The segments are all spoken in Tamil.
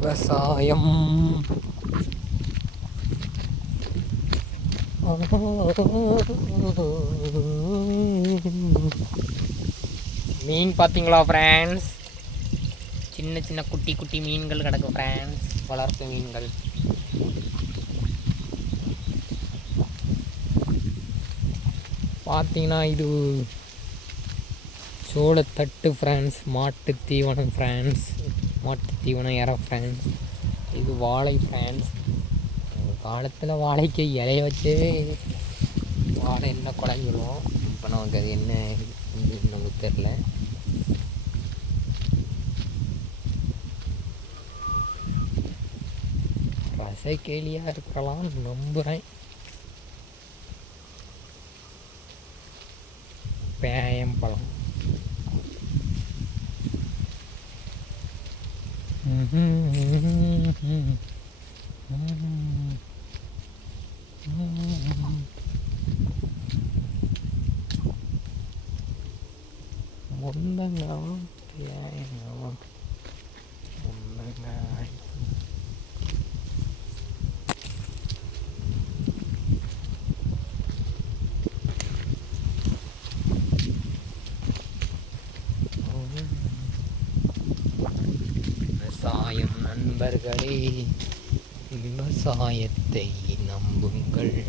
விவசாயம் மீன் பார்த்தீங்களா ஃப்ரெண்ட்ஸ் சின்ன சின்ன குட்டி குட்டி மீன்கள் கிடக்கு ஃப்ரெண்ட்ஸ் வளர்ப்பு மீன்கள். பார்த்தீங்கன்னா இது சோளத்தட்டு ஃப்ரான்ஸ் மாட்டு தீவனம் ஃப்ரான்ஸ் மாட்டு தீவனம் இற ஃப்ரெண்ட்ஸ் இது வாழை ஃப்ரெண்ட்ஸ் ஒரு காலத்தில் வாழைக்கு இலைய வச்சு வாழை என்ன குழஞ்சிடும் இப்போ நமக்கு அது என்ன நமக்கு தெரில ரசக்கேலியாக இருக்கலாம் நம்புகிறேன் muốn đang ngầu thì ai ngờ, không muốn đang விவசாயம் நண்பர்களே விவசாயத்தை நம்புங்கள்.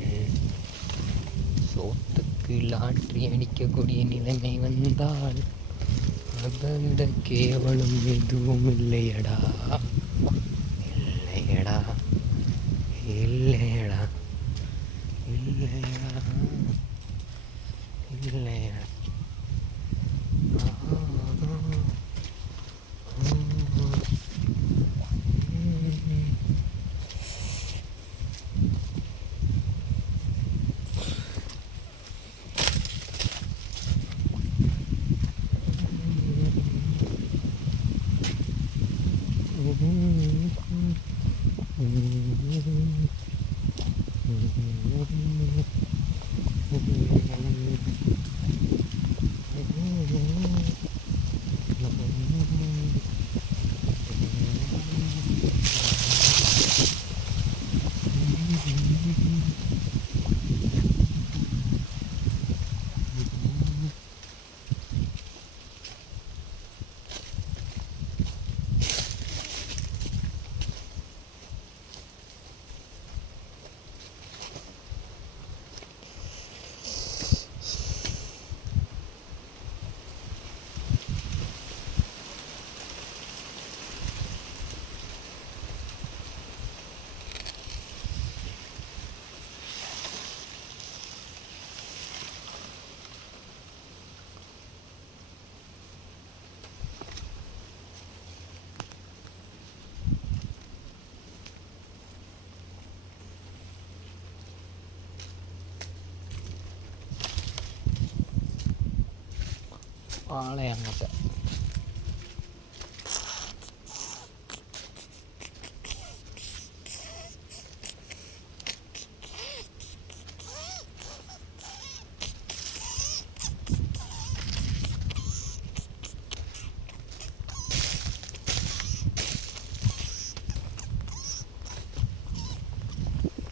சோத்துக்கு லாற்றி அடிக்கக்கூடிய நிலைமை வந்தால் அதை விட கேவலம் எதுவும் இல்லையடா. இல்லையடா. இல்லையடா. இல்லையடா. இல்லையடா. Mm-hmm. Oleng.